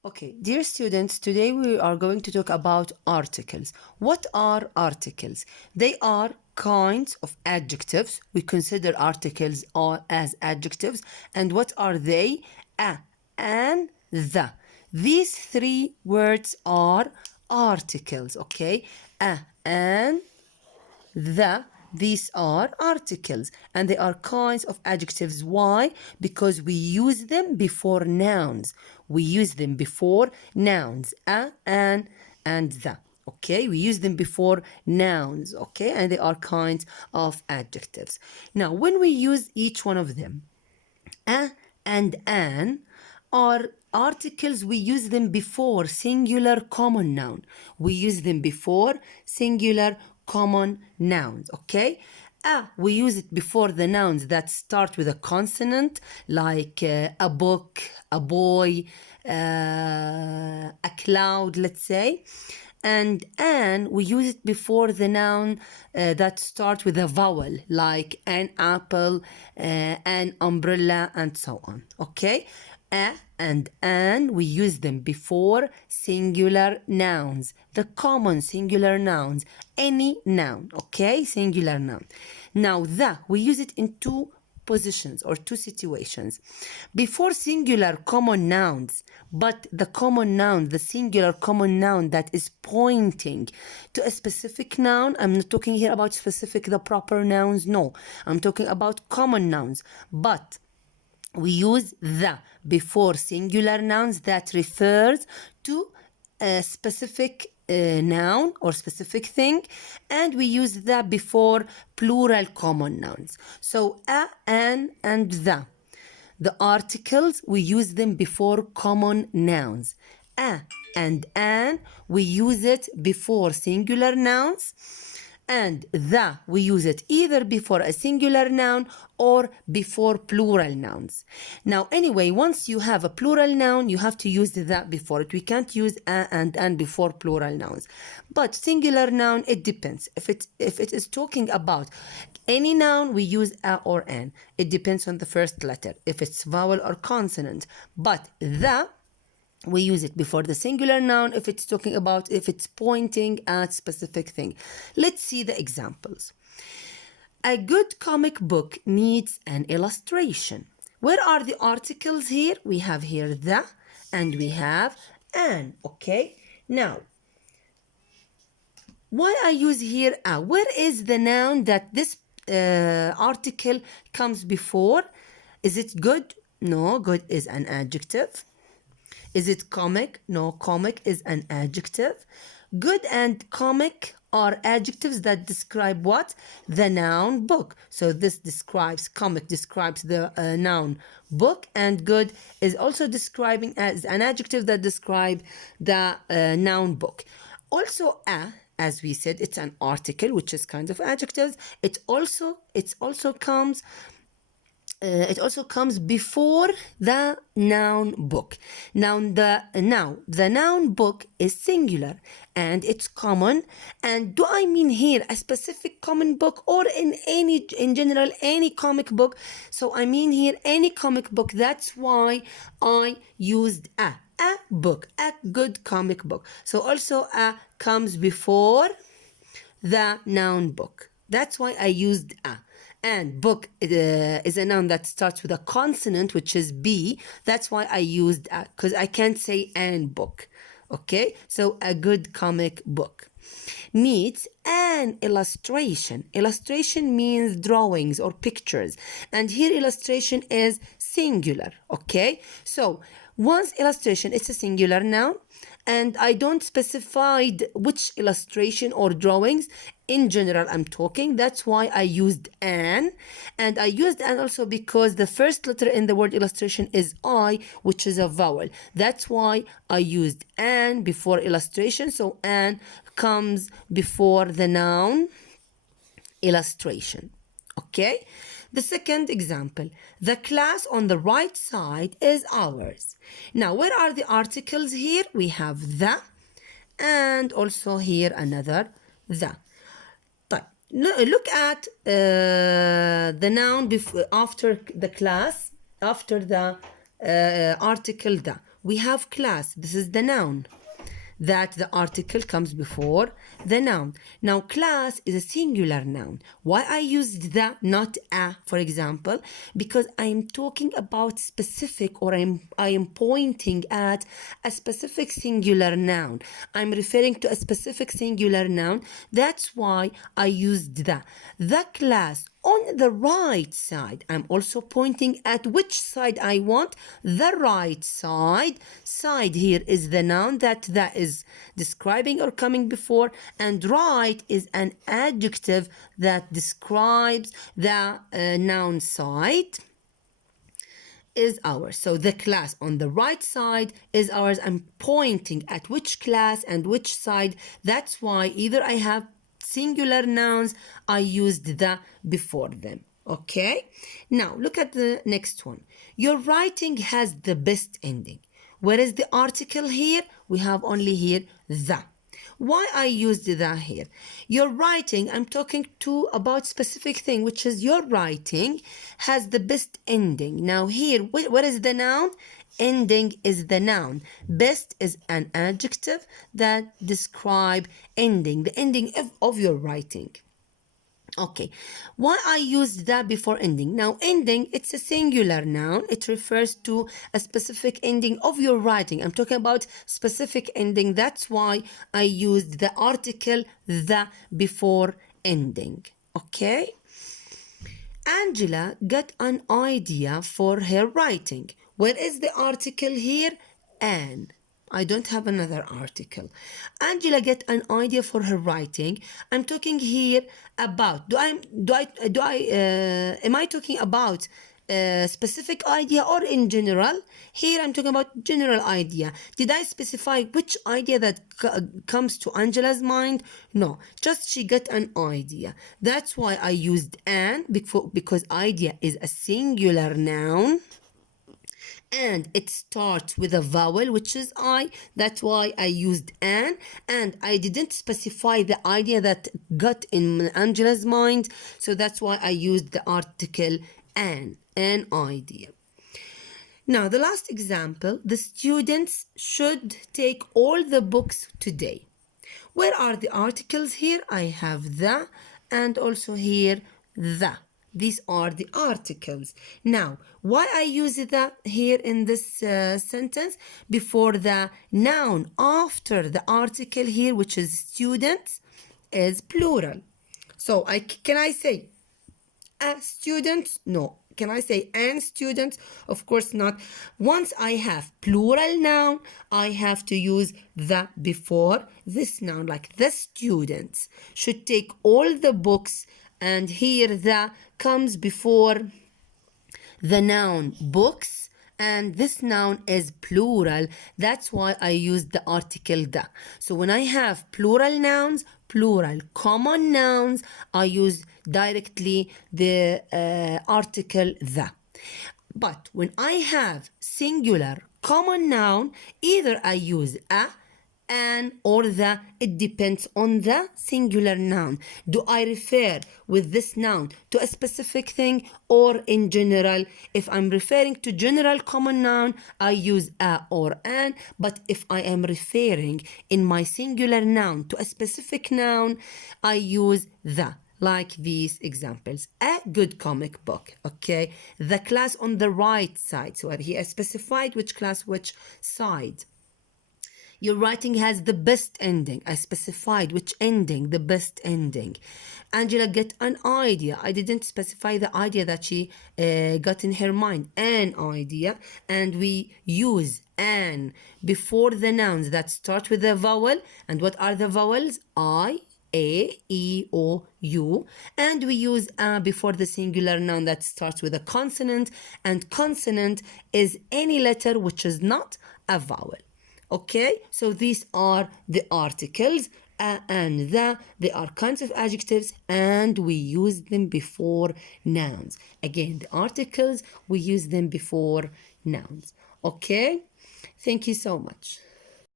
Okay, dear students, today we are going to talk about articles. What are articles? They are kinds of adjectives. We consider articles as adjectives. And what are they? A, and the. These three words are articles, okay? A, and the. These are articles and they are kinds of adjectives. Why? Because we use them before nouns. We use them before nouns. A, an, and the. Okay, we use them before nouns. Okay, and they are kinds of adjectives. Now, when we use each one of them, a and an are articles. We use them before singular common noun. We use them before singular common nouns. Okay, we use it before the nouns that start with a consonant, like a book, a boy, a cloud, let's say. And we use it before the noun that start with a vowel, like an apple, an umbrella, and so on. Okay, a and an, we use them before singular nouns, the common singular nouns, any noun. Okay, singular noun. Now the, we use it in two positions or two situations. Before singular common nouns, but the common noun, the singular common noun that is pointing to a specific noun. I'm not talking here about specific, the proper nouns. No, I'm talking about common nouns. But we use the before singular nouns that refers to a specific noun or specific thing, and we use the before plural common nouns. So a, an, and the articles, we use them before common nouns. A and an, we use it before singular nouns, and the, we use it either before a singular noun or before plural nouns. Now, anyway, once you have a plural noun, you have to use the before it. We can't use a and an before plural nouns. But singular noun, it depends. If it is talking about any noun, we use a or an. It depends on the first letter, if it's vowel or consonant. But the, we use it before the singular noun if it's talking about, if it's pointing at specific thing. Let's see the examples. A good comic book needs an illustration. Where are the articles here? We have here the and we have an. Okay, now why I use here a? Where is the noun that this article comes before? Is it good? No, good is an adjective. Is it comic? No, comic is an adjective. Good and comic are adjectives that describe what? The noun book. So this describes, comic describes the noun book, and good is also describing as an adjective that describes the noun book. Also a, as we said, it's an article, which is kind of adjectives. It also comes before the noun book. Now the noun book is singular and it's common. And do I mean here a specific common book or in general any comic book? So I mean here any comic book. That's why I used a book, a good comic book. So also a comes before the noun book. That's why I used a. And book is a noun that starts with a consonant, which is B. That's why I used a, because I can't say an book. Okay, so a good comic book needs an illustration. Illustration means drawings or pictures, and here illustration is singular. Okay, so once illustration, it's a singular noun, and I don't specify which illustration or drawings. In general, I'm talking. That's why I used an. And I used an also because the first letter in the word illustration is I, which is a vowel. That's why I used an before illustration. So an comes before the noun illustration. Okay? The second example, the class on the right side is ours. Now, where are the articles here? We have the, and also here another the. Look at the noun after the class, after the article the. we have class. This is the noun that the article comes before the noun. Now, class is a singular noun. Why I used the, not a, for example? Because I am talking about specific, or I am pointing at a specific singular noun. I'm referring to a specific singular noun. That's why I used the. The class on the right side, I'm also pointing at which side I want. The right side. Side here is the noun that is describing or coming before, and right is an adjective that describes the noun side is ours. So the class on the right side is ours. I'm pointing at which class and which side. That's why either I have singular nouns, I used the before them. Okay, now look at the next one. Your writing has the best ending. Where is the article here? We have only here the. Why I used the here? Your writing, I'm talking about specific thing, which is your writing has the best ending. Now here, what is the noun? Ending is the noun. Best is an adjective that describe ending, the ending of your writing. Okay, why I used that before ending? Now, ending, it's a singular noun. It refers to a specific ending of your writing. I'm talking about specific ending. That's why I used the article the before ending. Okay? Angela got an idea for her writing. Where is the article here? An. I don't have another article. Angela get an idea for her writing. I'm talking here about. Am I talking about a specific idea or in general? Here I'm talking about general idea. Did I specify which idea that comes to Angela's mind? No, just she got an idea. That's why I used an, because idea is a singular noun. And it starts with a vowel, which is I. That's why I used an, and I didn't specify the idea that got in Angela's mind, so that's why I used the article an idea. Now, the last example, the students should take all the books today. Where are the articles here? I have the, and also here the. These are the articles. Now, why I use the here in this sentence before the noun after the article here, which is students, is plural. So can I say a student? No. Can I say an student? Of course not. Once I have plural noun, I have to use the before this noun, like the students should take all the books, and here the comes before the noun books, and this noun is plural. That's why I use the article the. So when I have plural nouns, plural common nouns, I use directly the article the. But when I have singular common noun, either I use a, an, or the. It depends on the singular noun. Do I refer with this noun to a specific thing or in general? If I'm referring to general common noun, I use a or an. But if I am referring in my singular noun to a specific noun, I use the. Like these examples. A good comic book, okay? The class on the right side. So he has specified which class, which side. Your writing has the best ending. I specified which ending, the best ending. Angela get an idea. I didn't specify the idea that she got in her mind. An idea. And we use an before the nouns that start with a vowel. And what are the vowels? I, A, E, O, U. And we use a before the singular noun that starts with a consonant. And consonant is any letter which is not a vowel. Okay, so these are the articles, a and the. They are kinds of adjectives, and we use them before nouns. Again, the articles, we use them before nouns. Okay, thank you so much.